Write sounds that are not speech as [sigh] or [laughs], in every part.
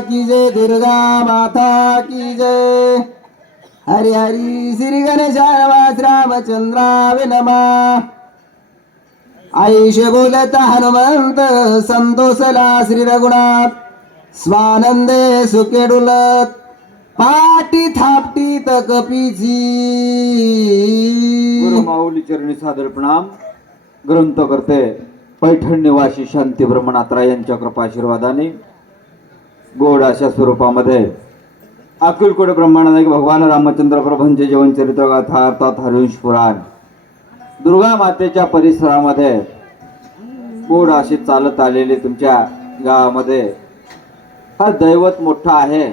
की जय दुर्गा माता की जय। हरि हरी श्री गणेशावास रामचंद्रावे नमा। आयुष्य बोलत हनुमंत संतोषला श्री रघुनाथ स्वानंदे सुखे डुलत पाटी थापटी तकपीची माऊली चरणी सादर प्रणाम। ग्रंथ करते पैठण निवासी शांती ब्रह्मनाथरा यांच्या कृपाशीर्वादाने गोड अशा स्वरूपामध्ये अकुलकोट ब्रह्मानंद भगवान रामचंद्र प्रभूंचे जीवनचरित्र गाथा अर्थात हरिवंश पुराण. दुर्गा मातेच्या परिसरामध्ये गोड अशी चालत आलेली तुमच्या गावामध्ये. हा दैवत मोठा आहे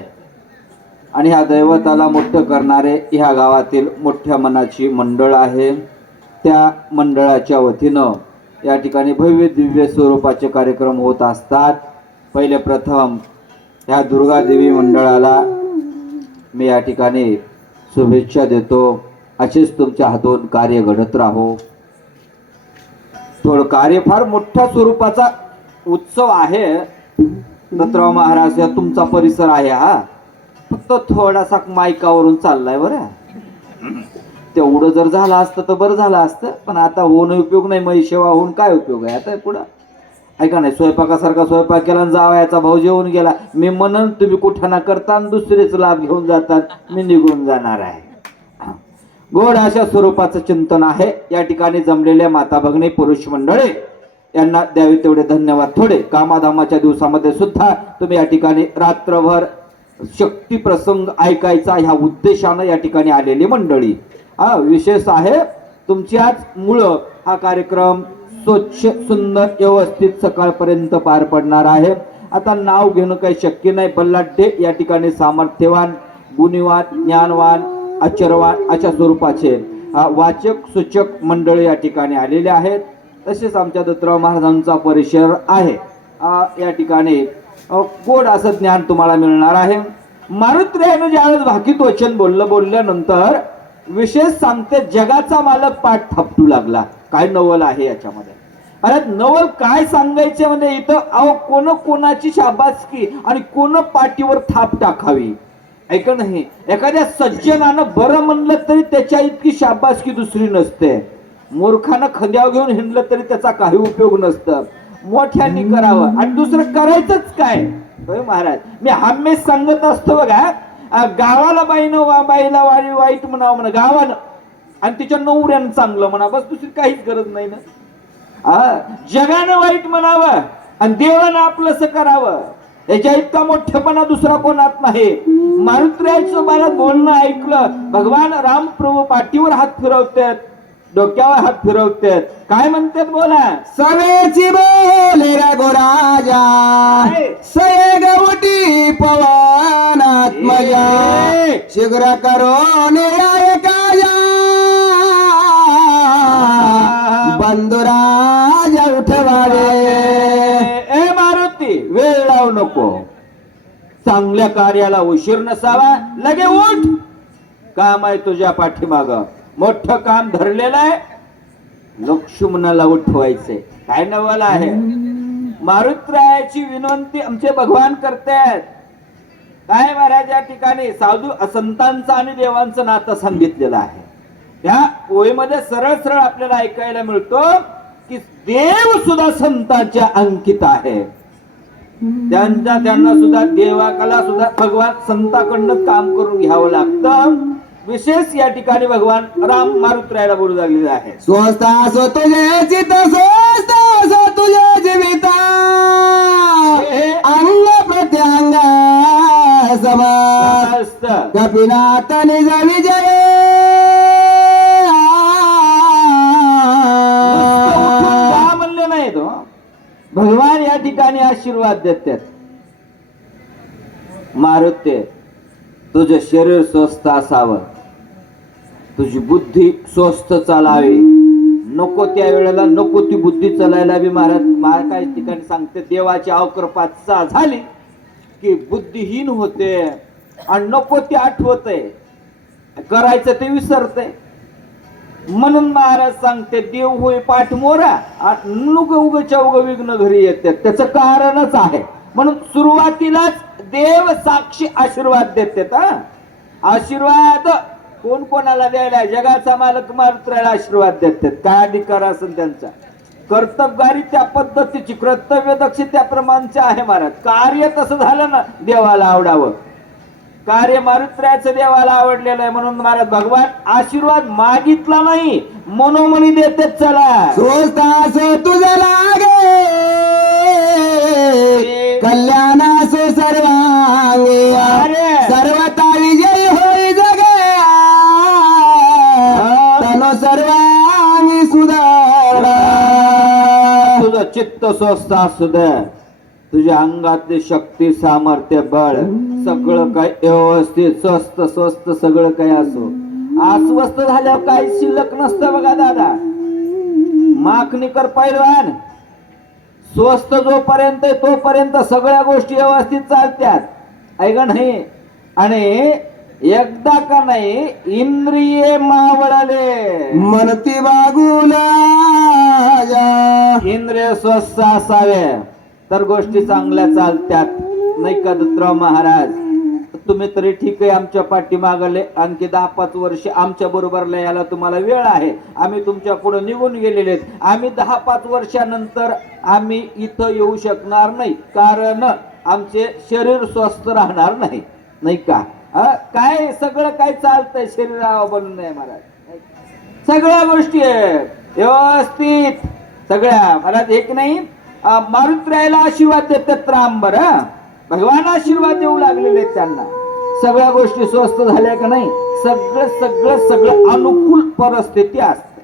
आणि ह्या दैवताला मोठं करणारे ह्या गावातील मोठ्या मनाची मंडळ आहे. त्या मंडळाच्या वतीनं या ठिकाणी भव्य दिव्य स्वरूपाचे कार्यक्रम होत असतात. पहिले प्रथम ह्या दुर्गादेवी मंडळाला मी या ठिकाणी शुभेच्छा देतो. असेच तुमच्या हातून कार्य घडत राहो. थोडं कार्य फार मोठ्या स्वरूपाचा उत्सव आहे. दत्तराव महाराज या तुमचा परिसर आहे हा. फक्त थोडासा मायकावरून चाललाय बरं. तेवढं जर झालं असतं तर बरं झालं असतं. पण आता होऊन उपयोग नाही मग सेवा होऊन काय उपयोग आहे? आता पुढं ऐका नाही स्वयंपाकासारखा स्वयंपाक केला आणि जावयाचा भाऊ जेवून गेला. मी म्हणून तुम्ही कुठं ना करता आणि दुसरेच लाभ घेऊन जातात. मी निघून जाणार आहे. गोड अशा स्वरूपाचं चिंतन आहे. या ठिकाणी जमलेल्या माता भगिनी पुरुष मंडळे यांना द्यावे तेवढे धन्यवाद थोडे. कामाधामाच्या दिवसामध्ये सुद्धा तुम्ही या ठिकाणी रात्रभर शक्ती प्रसंग ऐकायचा ह्या उद्देशानं या ठिकाणी आलेली मंडळी. हा विशेष आहे तुमची आज मुळं हा कार्यक्रम स्वच्छ सुंदर व्यवस्थित सकाळपर्यंत पार पडणार आहे. आता नाव घेणं काही शक्य नाही. बल्लाढ्य या ठिकाणी सामर्थ्यवान गुणीवान ज्ञानवान आचरवान अशा स्वरूपाचे वाचक सूचक मंडळ या ठिकाणी आलेले आहेत. तसेच आमच्या दत्तराव महाराजांचा परिसर आहे. या ठिकाणी गोड असं ज्ञान तुम्हाला मिळणार आहे. मारुत्र्यानं ज्यावेळेस भाकीत वचन बोललं बोलल्यानंतर विशेष सांगते जगाचा मालक पाठ थापटू लागला. काय नवल आहे याच्यामध्ये. अरे नवल काय सांगायचे म्हणजे इथं? अहो कोण कोणाची शाबासकी आणि कोण पाठीवर थाप टाकावी? ऐक नाही एखाद्या सज्जनानं बरं म्हणलं तरी त्याच्या इतकी शाबासकी दुसरी नसते. मूर्खानं खंद्यावर घेऊन हिंडलं तरी त्याचा काही उपयोग नसतं. मोठ्यांनी करावं. आणि दुसरं करायचंच काय? महाराज मी हमेश सांगत असतो बघा गावाला बाईनं वा बाईला वाई वाईट म्हणावं म्हणा गावानं. आणि तिच्या नवऱ्यानं चांगलं म्हणा बस दुसरी काहीच गरज नाही ना. जगानं वाईट म्हणावं आणि देवानं आपलंसं करावं. याच्या इतका मोठेपणा दुसरा कोणात नाही. मारुत्र्याचं मला बोलणं ऐकलं भगवान राम प्रभू पाठीवर हात फिरवतात डोक्यावर हात फिरवतात. काय म्हणतात बोला? सवेची बोले रघुराजा सये गवटी पवनात्मजा! शीघ्र करो निराय काया बंधुराज उठवावे. ए मारुती वेळ लावू नको. चांगल्या कार्याला उशीर नसावा. लगे उठ. काम आहे तुझ्या पाठीमाग. मोठं काम धरलेलं आहे. लक्ष्मणाला उठवायचंय. काय नवल आहे? मारुत्रायाची विनंती आमचे भगवान करतायत. काय महाराज या ठिकाणी साधू संतांचं आणि देवांचं नातं सांगितलेलं आहे. त्या ओळीमध्ये सरळ सरळ आपल्याला ऐकायला मिळतो की देव सुद्धा संतांच्या अंकित आहे. त्यांच्या त्यांना सुद्धा देवाकाला सुद्धा भगवान संताकडनं काम करून घ्यावं लागतं. विशेष या ठिकाणी भगवान राम मारुत्रायाला बोलू लागलेले आहे स्वस्त असो तुझे चित स्वस्त असो तुझे जीविता. अंग प्रत्यंग समा असतं. कपिनाथ निज विजय. भगवान या ठिकाणी आशीर्वाद देतात. मारुते तुझं शरीर स्वस्थ असावं. तुझी बुद्धी स्वस्थ चालावी. नको त्या वेळेला नको ती बुद्धी चालायला बी महाराज महाराज काही ठिकाणी सांगते देवाची अवकृपाचा झाली की बुद्धिहीन होते. आणि नको ते आठवते करायचं ते विसरते म्हणून महाराज सांगते देव होय पाठमोरा नुग उग चौग विघ्न घरी येते. त्याचं कारणच आहे. म्हणून सुरुवातीलाच देव साक्षी आशीर्वाद देतात हा. आशीर्वाद कोण कोणाला द्यायला? जगाचा मालक मारुत्राला आशीर्वाद देतात. काय अधिकार असेल त्यांचा? कर्तबगारी त्या पद्धतीची कर्तव्य दक्ष त्याप्रमाणचे आहे महाराज. कार्य तसं झालं ना देवाला आवडावं. कार्य मारुत्र्याचं देवाला आवडलेलं आहे म्हणून महाराज भगवान आशीर्वाद मागितला नाही. मनोमनी देते चला. स्वस्तास तुझं लागे. कल्याणास सर्वांगी. अरे. सर्वता विजयी होई जगे. तनो सर्वांगी सुधारणा तुझं चित्त स्वस्थ असू दे. तुझ्या अंगातली शक्ती सामर्थ्य बळ सगळं काय व्यवस्थित स्वस्त स्वस्त सगळं काय असो. अस्वस्थ झाल्यावर काही शिल्लक नसतं बघा दादा. माखणी कर पैलवान. स्वस्त जोपर्यंत तोपर्यंत सगळ्या गोष्टी व्यवस्थित चालत्यात. ऐका नाही. आणि एकदा का नाही इंद्रिये मावळाले. मनती बागुला. इंद्रिय स्वस्थ असावे. तर गोष्टी चांगल्या चालत्यात. नाही का दत्तराव महाराज? तुम्ही तरी ठीक आहे आमच्या पाठीमागले आणखी दहा पाच वर्ष आमच्या बरोबर यायला तुम्हाला वेळ आहे. आम्ही तुमच्यापुढे निघून गेलेले आहेत. आम्ही दहा पाच वर्षानंतर आम्ही इथं येऊ शकणार नाही कारण आमचे शरीर स्वस्थ राहणार नाही. नाही का? काय सगळं काय चालतंय शरीरावर बनून नाही महाराज? सगळ्या गोष्टी आहेत. व्यवस्थित. सगळ्या. महाराज एक नाही मारुत्र्याला आशीर्वाद देतात राम बर भगवान आशीर्वाद देऊ लागलेले त्यांना. सगळ्या गोष्टी स्वस्त झाल्या का नाही? सगळं सगळं सगळं अनुकूल परिस्थिती असते.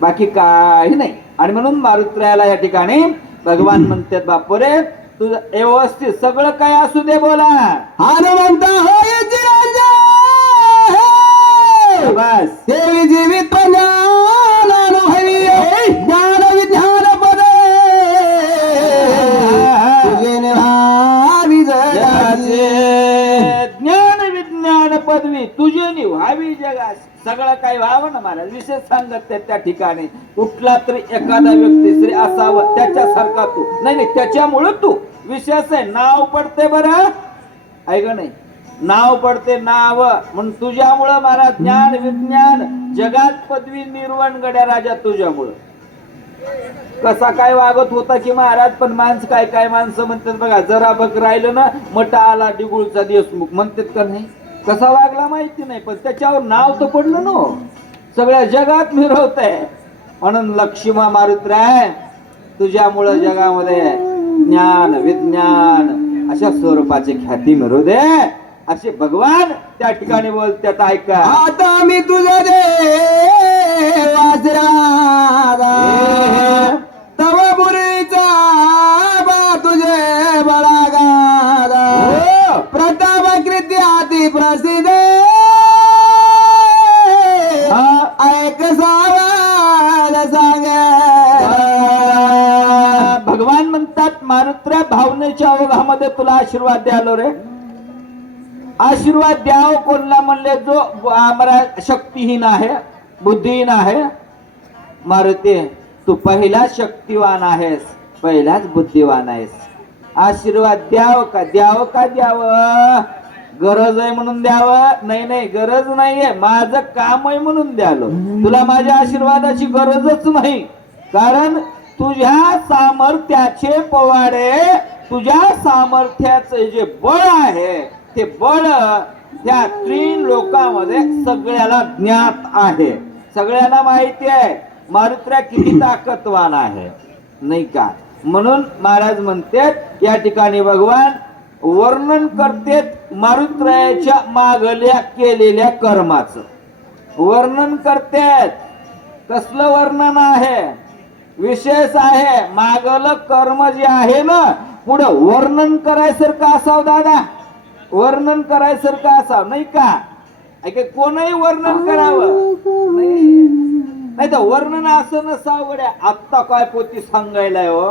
बाकी काही नाही. आणि म्हणून मारुत्र्याला या ठिकाणी भगवान म्हणतात बापरे तुझं व्यवस्थित सगळं काय असू दे बोला. हनुमंत होय. बस. देवी जीवित तुझे व्हावी जगास सगळं काही व्हावं ना महाराज? विशेष सांगत त्या ठिकाणी. कुठला तरी एखादा व्यक्ती श्री असावं त्याच्यासारखा तू. नाही नाही त्याच्यामुळे तू. विशेष आहे नाव पडते बरं. ऐक नाही? नाव पडते नाव. म्हणून तुझ्यामुळं महाराज ज्ञान विज्ञान जगात पदवी निर्वण गड्या राजा तुझ्यामुळं. कसा काय वागत होता की महाराज? पण माणसं काय काय माणसं म्हणतात बघा जरा बघ राहिलं ना मटा आला डिगुळचा देशमुख. म्हणतात का नाही? कसा वागला माहिती नाही पण त्याच्यावर नाव तर पडलं ना हो. सगळ्या जगात मिरवत आहे म्हणून लक्ष्मा मारुत्राय तुझ्यामुळं जगामध्ये ज्ञान विज्ञान अशा स्वरूपाची ख्याती मिळू दे. असे भगवान त्या ठिकाणी बोलतात ऐका. आता मी तुझं दे वाजरादा प्रसिद्ध. ऐक सावाल सांगा. भगवान म्हणतात मारुत्र्या भावनेच्या ओघामध्ये तुला आशीर्वाद द्यालो रे. आशीर्वाद द्याव कोणला म्हणले जो आम्हाला शक्तीहीन आहे बुद्धिहीन आहे. मारुती तू पहिला शक्तिवान आहेस पहिलाच बुद्धिवान आहेस. आशीर्वाद द्याव का? द्याव का? द्याव. गरज आहे म्हणून द्यावं. नाही नाही गरज नाहीये. माझं काम आहे म्हणून द्यालो. तुला माझ्या आशीर्वादाची गरजच नाही. कारण तुझ्या सामर्थ्याचे पोवाडे तुझ्या सामर्थ्याचे जे बळ आहे ते बळ त्या तीन लोकांमध्ये सगळ्याला ज्ञात आहे. सगळ्यांना माहिती आहे मारुत्र्या किती ताकदवान आहे. नाही का? म्हणून महाराज म्हणतात या ठिकाणी भगवान वर्णन करतेत मारुत्रयाच्या मागल्या केलेल्या कर्माचं. वर्णन करतेत. कसलं वर्णन आहे? विशेष आहे. मागलं कर्म जे आहे ना पुढं वर्णन करायसारखं असावं दादा. वर्णन करायसारखं असावं नाही का? कोणही वर्णन करावं? नाही. तर वर्णन असं नसावं गड्या. आत्ता काय पोती सांगायला हो?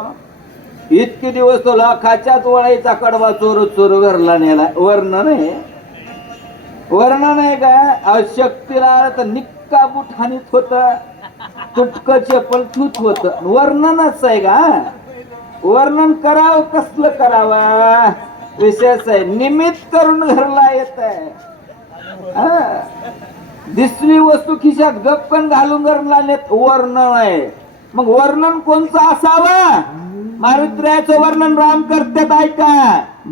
इतके दिवस तो लाखाच्याच वळायचा कडवा चोर चोर घरला नेला. वर्णन आहे वर्णन आहे काय अशक्तीला शक्तीला तर निक्का बुट हानीत होत. तुटक चपल थूत होत वर्णनच आहे का? वर्णन करावं कसलं करावं? विशेष आहे निमित्त करून घरला येत आहे. दिसली वस्तू खिशात गप्पन घालून घरला नेत वर्णन आहे मग वर्णन कोणचं असावं? मारुत्र्याचं वर्णन राम करतात ऐका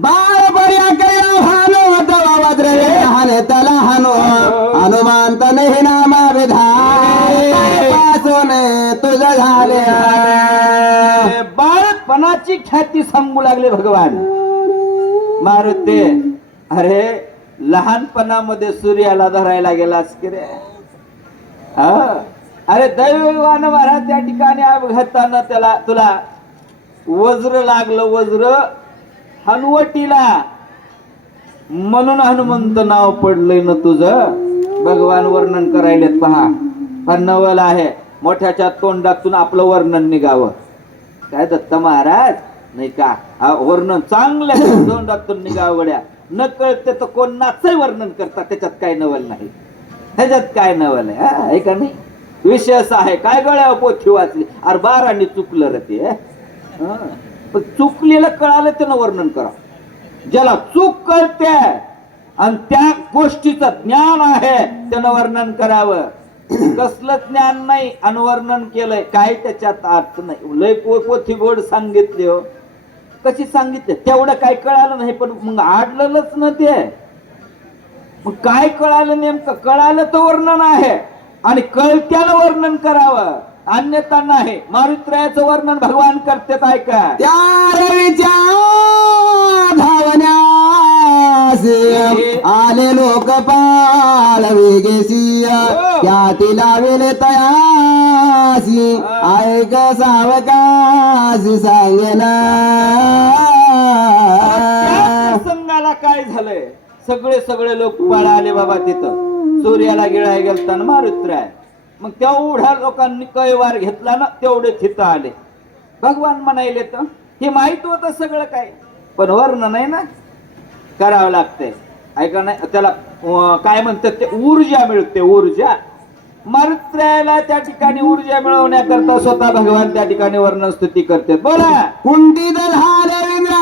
बाळ बऱ्या कैला हानो तवा वज्र हान तला हानो. हनुमान तनहि नामा विधान. तुझ झाले बाळपणाची ख्याती सांगू लागले भगवान. मारुती अरे लहानपणामध्ये सूर्याला धरायला गेलास की रे? हा? अरे दैवान महाराज त्या ठिकाणी अपघातानं त्याला तुला वज्र लागलं वज्र. हनुवटीला. म्हणून हनुमंत नाव पडलंय ना तुझं. भगवान वर्णन करायलेत पहा. हा नवल आहे. मोठ्याच्या तोंडातून आपलं वर्णन निघावं. काय दत्त महाराज? नाही का? हा वर्णन चांगल्या [coughs] तोंडातून निघावड्या न कळते तर कोणाचंही वर्णन करतात त्याच्यात काय नवल नाही. ह्याच्यात काय नवल आहे हा? का नाही? विशेष आहे. काय गळ्या पोथी वाचली अरे बाराने चुकलं रे ते. पण चुकलेलं कळालं त्यानं वर्णन करा. ज्याला चूक कळते आणि त्या गोष्टीचं ज्ञान आहे त्यानं वर्णन करावं. कसलं ज्ञान नाही अनुवर्णन वर्णन केलंय काय त्याच्यात अर्थ नाही. लय पोथी गोड सांगितली हो. कशी सांगितले? तेवढं काय कळालं नाही पण मग आडलंच ना ते. मग काय कळालं नेमकं? कळालं तर वर्णन आहे आणि कळत्यानं वर्णन करावं. अन्यथा नाही मारुत्र्याचं वर्णन भगवान करतात ऐका. त्या रवीच्या धावण्यास आले लोक पाळ वेगेसी त्या तिला वेले तयासी. ऐक सावकासी सांगना. प्रसंगाला काय झालंय? सगळे सगळे लोक पळाले बाबा तिथं. सूर्याला गिळाय गेलताना मारुत्र्याय मग तेवढ्या लोकांनी कैवार घेतला ना तेवढे तिथं आले. भगवान म्हणायले तर हे माहीत होतं सगळं काय? पण वर्ण नाही ना? करावं लागतंय. ऐका नाही त्याला काय म्हणतात ते? ऊर्जा मिळते ऊर्जा. मारुत्र्याला त्या ठिकाणी ऊर्जा मिळवण्याकरता स्वतः भगवान त्या ठिकाणी वर्णस्तुती करते बोला. कुंडी दल हा रवींद्र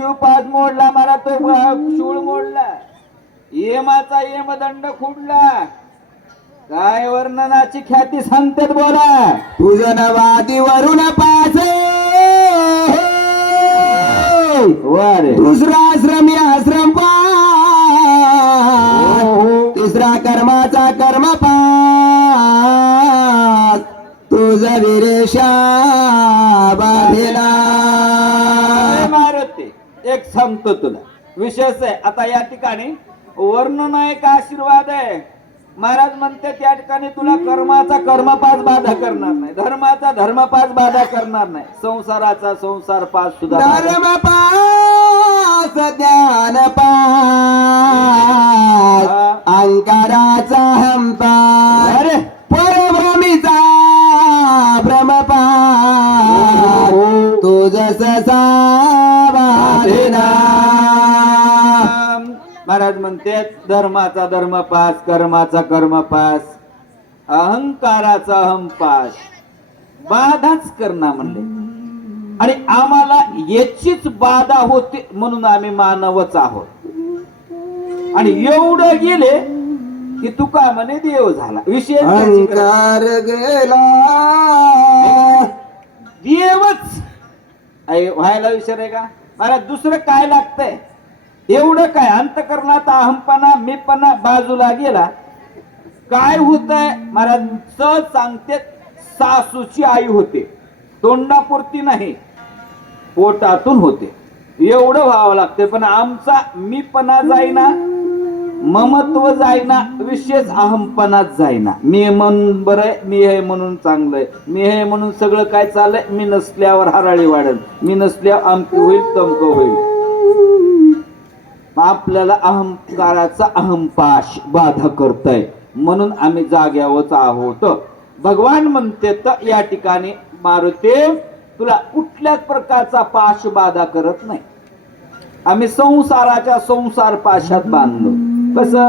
शिव पाच मोडला मला तो शूळ मोडला. येमाचा येमदंड खुडला. काय वर्णनाची ख्याती सांगतात बोला. तुझं नवादी वरून पास. वारे. दुसरा आश्रम आश्रम पास. तिसरा कर्माचा कर्म पास. तुझ विरेशा बाधेला. सांगतो तुला. विशेष आहे आता या ठिकाणी वर्णन आहे का आशीर्वाद आहे. महाराज म्हणते त्या ठिकाणी तुला कर्माचा कर्मपास बाधा करणार नाही. धर्माचा धर्मपास बाधा करणार नाही. संसाराचा संसार पास सुद्धा बाधा धर्म पास ज्ञान पास अंकाराचा हमपास अरे! परभ्रमीचा भ्रमपास. तुझ ससा महाराज म्हणते धर्माचा धर्मपास कर्माचा कर्मपास अहंकाराचा अहंपास बाधाच करणार म्हणले. आणि आम्हाला याचीच बाधा होते म्हणून आम्ही मानवच आहोत. आणि एवढं गेले की तुका म्हणे देव झाला. विषय गेला. देवच. व्हायला विचार आहे का? मला दुसरं काय लागतंय? एवढं काय? अंतकरणात अहमपणा मीपणा बाजूला गेला. काय होत आहे महाराज सहज सांगते सासूची आई होते. तोंडापुरती नाही पोटातून होते. एवढं व्हावं लागते पण आमचा मीपणा जाईना ममत्व जाईना विशेष अहमपणाच जाईना. मी म्हणून बरं आहे, मी हे म्हणून चांगलं आहे. मी हे म्हणून सगळं काय चाललंय? मी नसल्यावर हराळी वाढेल. मी नसल्यावर आमकी होईल तमक होईल. आपल्याला अहंकाराचा अहंपाश बाधा करतय. म्हणून आम्ही जाग्यावरच आहोत. भगवान म्हणते तर या ठिकाणी मारुते तुला कुठल्याच प्रकारचा पाश बाधा करत नाही. आम्ही संसाराच्या संसार पाशात बांधलो. कसं?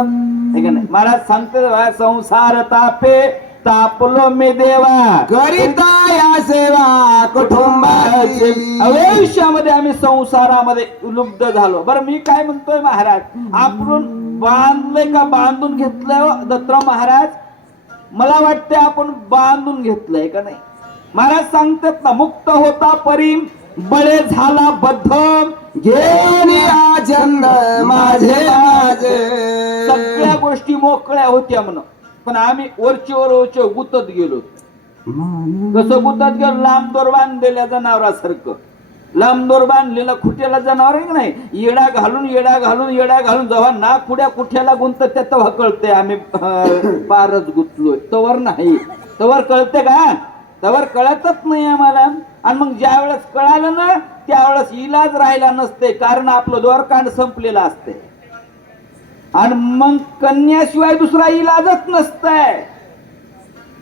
है का नाही? महाराज सांगते संसार तापे तापलो मी देवा. करिता या सेवा कुटुंबाची. आयुष्यामध्ये आम्ही संसारामध्ये लुब्ध झालो. बरं मी काय म्हणतोय महाराज? आपण बांधलंय का बांधून घेतलंय हो, दत्तराव महाराज? मला वाटतंय आपण बांधून घेतलंय का नाही? महाराज सांगतात ना मुक्त होता परी बळे झाला बद्ध घेऊन या चंद माझे माझे. सगळ्या गोष्टी मोकळ्या होत्या म्हणून. पण आम्ही वरचे वर वरचे गुतत गेलो. कसं गुतत गेलो? लांब दोर बांधलेल्या जनावरासारखं. लांब दोर बांधलेला खुट्याला जनावर आहे की नाही? येडा घालून येडा घालून येडा घालून जेव्हा ना खुड्या कुठ्याला गुंत त्या तेव्हा कळते आम्ही पारच गुतलोय. तवर नाही. तवर कळते का? तवर कळतच नाही आम्हाला. आणि मग ज्या वेळेस कळालं ना त्यावेळेस इलाज राहिला नसते. कारण आपलं दोरकांड संपलेलं असते. आणि मग कन्याशिवाय दुसरा इलाजच नसतंय.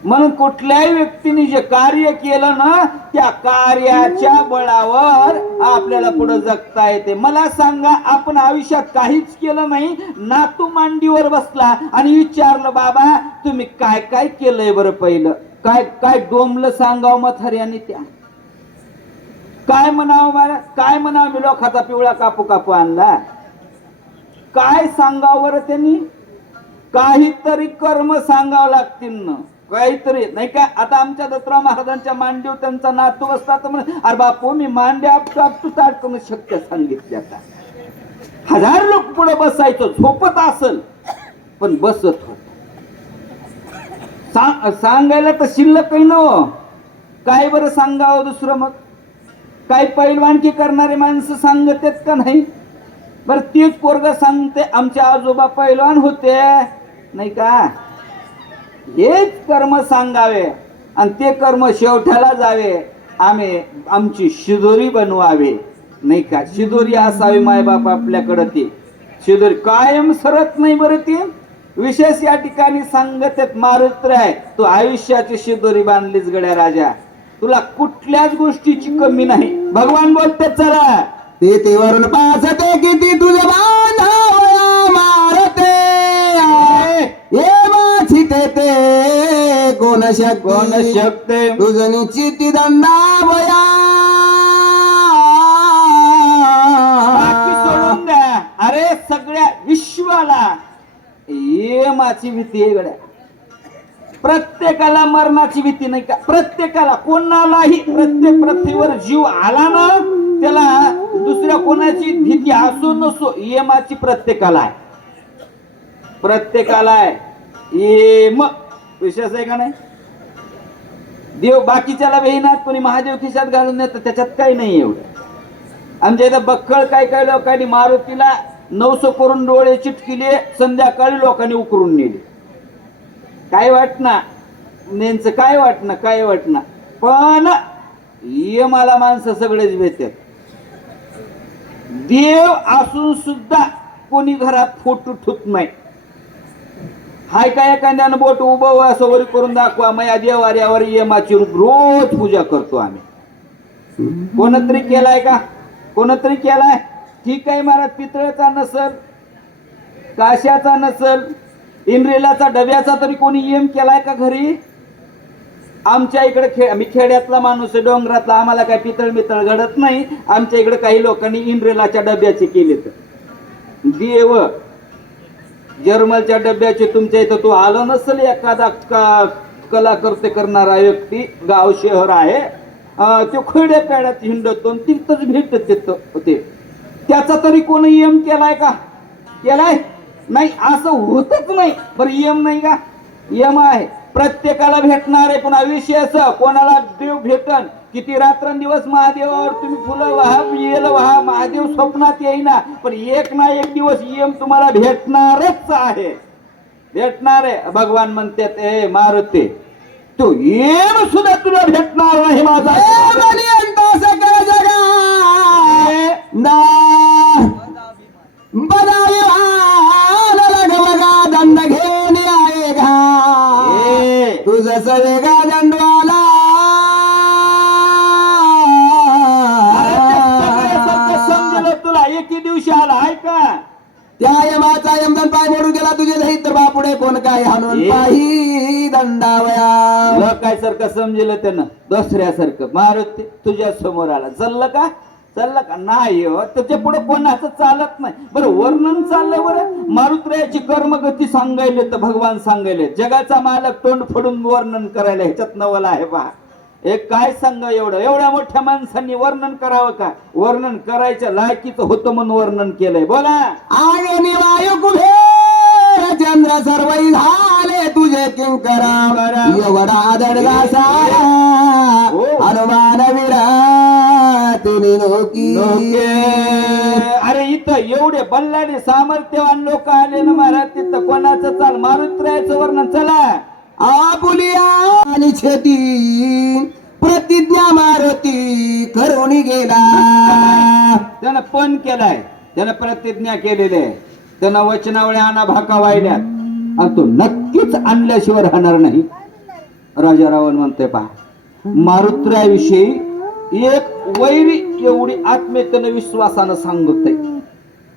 म्हणून कुठल्याही व्यक्तीने जे कार्य केलं ना त्या कार्याच्या बळावर आपल्याला पुढे जगता येते. मला सांगा आपण आयुष्यात काहीच केलं नाही नातू मांडीवर बसला आणि विचारलं बाबा तुम्ही काय काय केलंय बरं पहिलं? काय काय डोंबलं सांगावं मथार्याने त्या? काय म्हणावं मला काय म्हणावं? मी लोकाचा पिवळा कापू कापू आणला. काय सांगावं बरं त्यांनी? काहीतरी कर्म सांगावं लागतील ना. काहीतरी. नाही काय आता आमच्या दत्तराव महाराजांच्या मांडीव त्यांचा नातू असतात म्हणे अरे बापू मी मांडे आपटू आपटू ताट करणं शक्य सांगितले आता. हजार लोक पुढे बसायचं झोपत असल पण बसत होत. सांग सांगायला तर शिल्लक काही नव हो. काय बरं सांगावं दुसरं मग? काय पैलवानकी करणारे माणसं सांगत आहेत का नाही? बरं तीच पोरग सांगते आमचे आजोबा पैलवान होते. नाही का? हेच कर्म सांगावे आणि ते कर्म शेवट्याला जावे. आम्ही आमची शिदोरी बनवावे. नाही का? शिदोरी असावी मायबाप आपल्याकडं ते. शिदोरी कायम सरत नाही बरं ते. विशेष या ठिकाणी सांगत आहेत मारुत्र आहे तू आयुष्याची शिदोरी बांधलीच गड्या राजा. तुला कुठल्याच गोष्टीची कमी नाही. भगवान बोलते चला. ते ते वरून पासते किती तुझ बांधावया मारते. ये माछी ते ते. कोण शक कोण शकते? तुझ निश्चिती बाकी सोडून द्या. अरे सगळ्या विश्वाला. येमाची भीती आहे गड्या. प्रत्येकाला मरणाची भीती नाही का? प्रत्येकाला कोणालाही प्रत्येक पृथ्वीवर जीव आला ना त्याला दुसऱ्या कोणाची भीती असो नसो येमाची प्रत्येकाला आहे. प्रत्येकाला आहे. येम. विशेष आहे का नाही? देव बाकीच्याला वेहिनात कोणी महादेव खिशात घालून येतं त्याच्यात काही नाही एवढं. आमच्या इथं बक्कळ काय काय लोकांनी मारुतीला नवसो करून डोळे चिटकिले संध्याकाळी लोकांनी उकरून नेले. काय वाटना नेमचं काय वाटणं? काय वाटणं? पण ये मला माणसं सगळेच भेटतात. देव असून सुद्धा कोणी घरात फोटो ठुत नाही. हाय काय एखाद्यानं बोट उभं असं वरी करून दाखवा मया देवाऱ्यावर यमाची रोज पूजा करतो आम्ही. कोणतरी केलाय का? कोणतरी केलाय? ठीक आहे महाराज पितळ्याचा नसल काश्याचा नसल इंद्रिलाचा डब्याचा तरी कोणी यम केलाय का घरी? आमच्या इकडे खे आम्ही खेड्यातला माणूस आहे डोंगरातला. आम्हाला काय पितळ मितळ घडत नाही. आमच्या इकडे काही लोकांनी इंद्रेलाच्या डब्याचे केले तर देव जर्मलच्या डब्याचे तुमच्या इथं तो आलो नसेल एखादा का कला करते करणारा व्यक्ती गाव शहर आहे तो खेड्या पेड्यात हिंडतो तिथंच भेटत तिथं होते. त्याचा तरी कोणी यम केलाय का? केलाय? नाही असं होतच नाही. बरं यम नाही का? यम आहे. प्रत्येकाला भेटणार आहे पुन्हा विशेष कोणाला देव भेटन? किती रात्रंदिवस महादेवावर तुम्ही फुलं वाहा येल वाहा महादेव स्वप्नात येईना पण एक ना एक दिवस यम तुम्हाला भेटणारच आहे. भेटणार आहे भगवान म्हणतात ए मारुती तू येम सुद्धा तुला भेटणार नाही माझा. रे गाजंडवाला दिवशी आला ऐका त्या यमाचा यमदन पाय मोडून गेला तुझे नाही तर बापुडे कोण काय हाणून पाही दंडावया. काय सारखं समजलं त्यानं? दुसऱ्यासारखं. मारुती तुझ्या समोर आला. चाललं का? चाललं का? नाही हो. त्याच्या पुढे कोणाचं चालत नाही. बरं वर्णन चाललं बरं मारुत्र्याची कर्मगती सांगायले तर भगवान सांगायले जगाचा मालक तोंड फोडून वर्णन करायला ह्याच्यात नवल आहे पहा एक काय सांग एवढं? एवढ्या मोठ्या माणसांनी वर्णन करावं का? वर्णन करायच्या लायकीचं होतं म्हणून वर्णन केलंय. बोला. वायू कुबेर चंद्र सर्वही झाले तुझे किंकरा. एवढा दडगा सारा हो. हनुमान अरे इथं एवढे बल्लाडे सामर्थ्यवान लोक आले ना महाराज तिथं कोणाचं चाल? मारुत्र्याचं वर्णन चला. आपुलिया आणि छती. प्रतिज्ञा मारुती करून गेला. त्यानं पण केलाय. त्यानं प्रतिज्ञा केलेली आहे. त्यानं वचनावळ्या आणा भाका वाहिल्यात. आणि तो नक्कीच आणल्याशिवाय राहणार नाही. राजा रावण म्हणते पहा मारुत्र्याविषयी एक वैरी एवढी आत्मेतेनं विश्वासानं सांगते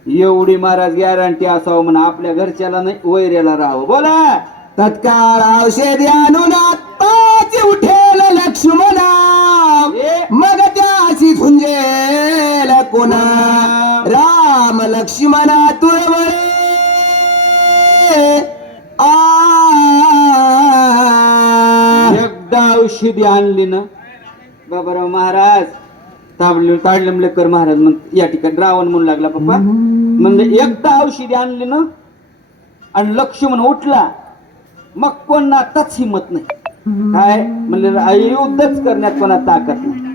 एवढी महाराज गॅरंटी असावं म्हणा आपल्या घरच्याला नाही वैऱ्याला राहावं. बोला तत्काळ औषधी आणून आत्ताच उठेल लक्ष्मणा. मग त्याशी झुंजेल कोणा. राम लक्ष्मणा तुळवळे आ. एकदा औषधी आणली ना बाबाराव महाराज ताबले ताडलंबलेकर महाराज. मग या ठिकाणी रावण म्हणू लागला पप्पा. म्हणजे एकदा औषधी आणली ना आणि लक्ष्मण उठला मग कोण आताच हिंमत नाही. काय? म्हणले युद्धच करण्यात कोणा ताकद नाही.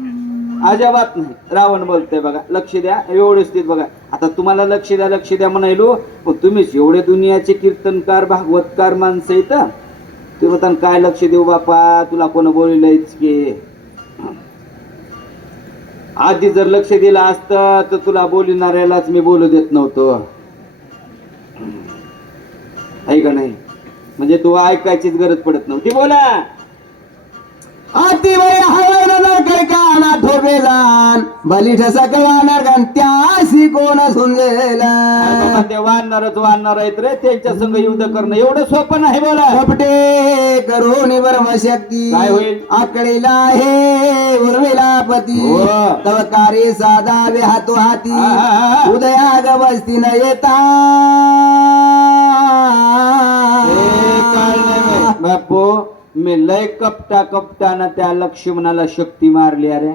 अजाबात नाही. रावण बोलतोय बघा लक्ष द्या एवढेच स्थित बघा. आता तुम्हाला लक्ष द्या लक्ष द्या म्हणायलो पण तुम्हीच एवढे दुनियाचे कीर्तनकार भागवतकार माणसं येतं ते म्हणतात काय लक्ष देऊ बापा? तुला कोण बोललंयच की? आधी जर लक्ष दिलं असतं तर तुला बोलणाऱ्यालाच मी बोलू देत नव्हतो. आहे का नाही? म्हणजे तू ऐकायचीच गरज पडत नव्हती. बोला. अति वय नरकर काना थोबे जाण बलिठ सकवा नरगन त्यासी कोण बाबा, ते वाढणारच वाढणार आहेत रे त्यांच्या संग युद्ध करणं एवढं सोपं नाही बोला कपटे करून ब्रह्मशक्ती काय होईल? आकडेला हे उर्मिला पती हो. तव कार्य साधा हातो हाती. उदया गवस्ती न येता काय. बापू मी लय कपटा कपटानं त्या लक्ष्मणाला शक्ती मारली अरे.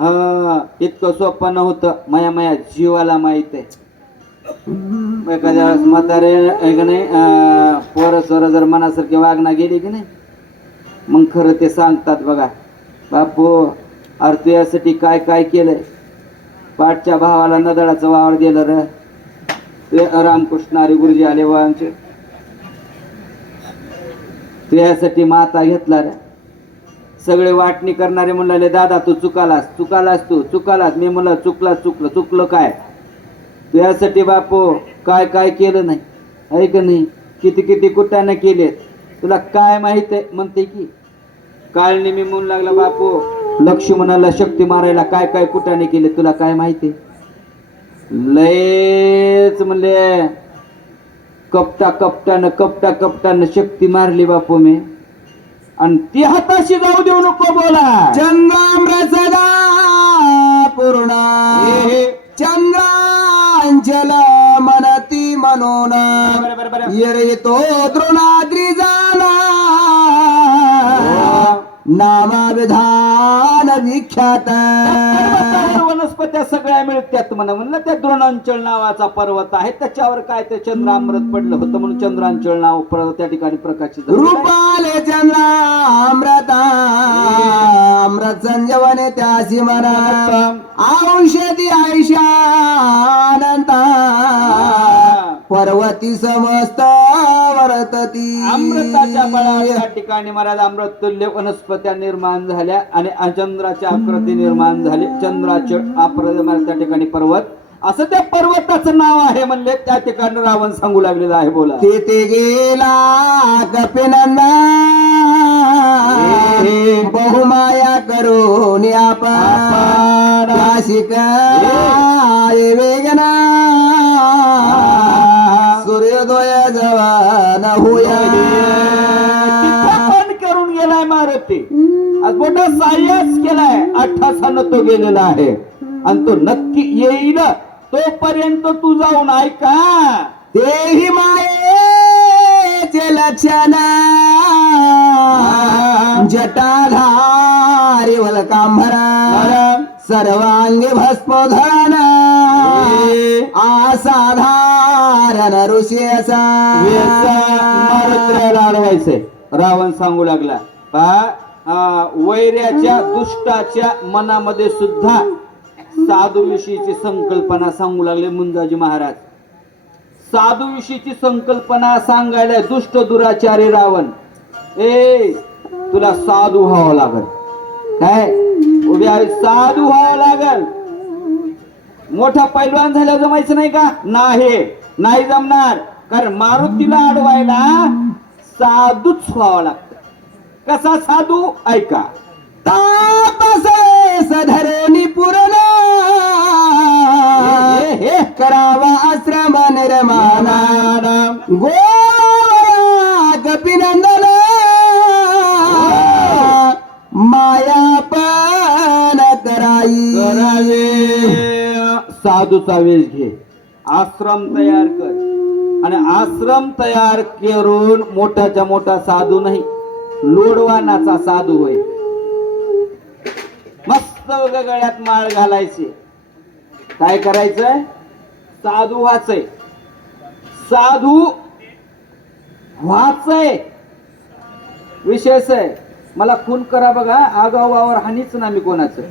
हा इतकं सोपं नव्हतं. माया माया जीवाला माहीत आहे. एखाद्या वेळेस म्हातारे का नाही अं, पोरं सोरं जर मनासारखी वागणं गेली की नाही मग खरं ते सांगतात बघा. बापू अरे तू यासाठी काय काय केलंय? पाठच्या भावाला नदळाचं वावर दिलं र. ते रामकृष्ण हरी गुरुजी आले व आमचे तू यासाठी माता घेतला रे. सगळे वाटणी करणारे म्हणले दादा तू चुकालास चुकालास तू चुकालास. मी म्हणलं चुकला चुकलं चुकलं काय? तू यासाठी बापू काय काय केलं नाही. ऐक नाही? किती किती कुटाने केलेत? तुला काय माहीत आहे? म्हणते की काळनी मी म्हणू लागला बापू लक्ष्मणाला शक्ती मारायला काय काय कुटाने केले? तुला काय माहिती लयच म्हणले कपटा कपटानं कपटा कपटानं शक्ती मारली बापू मी. आणि ती हाताशी जाऊ देऊ नको बोला. चंद्राम्र सदा पूर्ण हे, हे. चंद्रांचल मनती बरं. येरे तो द्रोणाद्री जाना नामाविधान विख्यात [laughs] वनस्पत्या सगळ्या मिळतात म्हणा. म्हणलं त्या द्रोणांचल नावाचा पर्वत आहे. त्याच्यावर काय ते चंद्रामृत पडलं होतं म्हणून चंद्रांचल नाव त्या ठिकाणी प्रकाशित. रूपाले चंद्रामृता अमृत संजवने त्यासी मना औषधी आयुष्यानंता. पर्वती समस्त वर्तती अमृताच्या बळावर त्या ठिकाणी महाराज अमृत तुल्य वनस्पत्या निर्माण झाल्या आणि चंद्राच्या आकृती निर्माण झाली. चंद्राचे आकृती महाराज त्या ठिकाणी पर्वत. असं त्या पर्वताचं नाव आहे म्हणले त्या ठिकाणी रावण सांगू लागलेलं आहे बोला. तेथे गेला कपिनंदा. बहुमाया करून आपण नाशिक मोठा साहस केलाय. अठ्ठासानं तो गेलेला आहे. आणि तो नक्की येईल. तोपर्यंत तू जाऊन ऐका तेही मायेचे लक्षण जटाधारी वलकांभरा. सर्वांगी भस्मोधरण असाधारण ऋषी असा. मारुतीला अडवायचंय रावण सांगू लागला पहा वैर्याच्या वैऱ्याच्या दुष्टाच्या मनामध्ये सुद्धा साधूविषयीची संकल्पना सांगू लागले मुंजाजी महाराज. साधूविषयीची संकल्पना सांगायला दुष्ट दुराचारी रावण. ए तुला साधू व्हावं लागल. काय? उद्या साधू व्हावं लागल. मोठा पैलवान झाल्यावर जमायचं नाही का? नाही नाही जमणार. कारण मारुतीला अडवायला साधूच व्हावं लागतं. कसा साधू? ऐका. तापसे पूर्ण हे, हे. करावा आश्रम निर्माणा. गोया कपिनंदन मायापन कराई. करावे. साधूचा वेश घे. आश्रम तयार कर. आणि आश्रम तयार करून मोठ्याच्या मोठा साधू नाही. लोडवानाचा साधू होय. मस्त गळ्यात माळ घालायची. काय करायचंय? साधू व्हायचंय साधू व्हाचय. विशेष आहे. मला खून करा बघा आगावावर हानीच ना मी कोणाचं.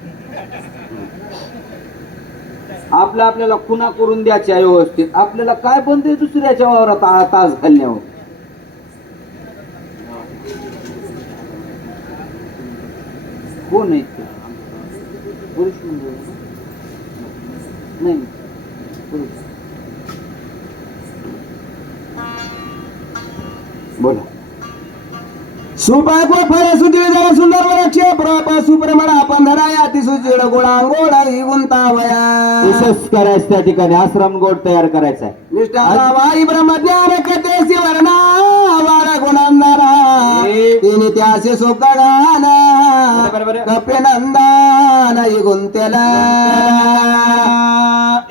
आपल्या आपल्याला खुना करून द्यायच्या आहे व्यवस्थित. आपल्याला काय बंद आहे दुसऱ्याच्या वावरात तास घालण्यावर? कोण आहे ते? पुरुष मंडळी? नाही पुरुष बोला सुपाक फळ सुधीर जरा सुंदर वरक्ष प्रप सुप्रमणा पंधरा याती सुचिड गुळांगोळा गुंतावया विशेष करायचं त्या ठिकाणी आश्रम गोड तयार करायचा आहे निष्ठा वाई ब्रह्मज्ञान वर्णा वार. तिने बरं,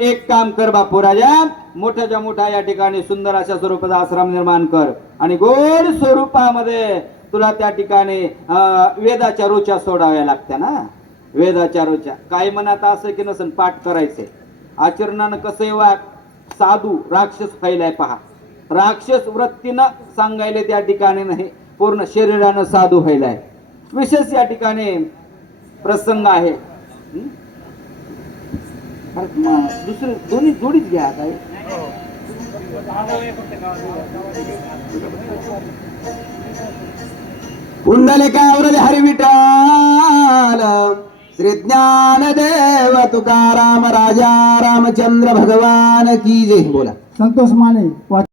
एक काम कर बापू राजा मोठ्याच्या मोठा या ठिकाणी सुंदर अशा स्वरूपाचा आश्रम निर्माण कर आणि गोड स्वरूपामध्ये तुला त्या ठिकाणी वेदाच्या रुच्या सोडाव्या लागत्या ना. वेदाच्या रुच्या. काही मनात असं की नसन पाठ करायचे. आचरणानं कसं वाग साधू राक्षस फैलाय पहा. राक्षस वृत्तीनं सांगायले त्या ठिकाणी नाही पूर्ण शरीरानं साधू व्हायलाय विशेष या ठिकाणी प्रसंग आहे. दुसरे दोन्ही जोडीच घ्या काय पुंडलिकावरले हरिविठाल श्री ज्ञानदेव तुकाराम राजा रामचंद्र भगवान की जय. बोला. संतोष माने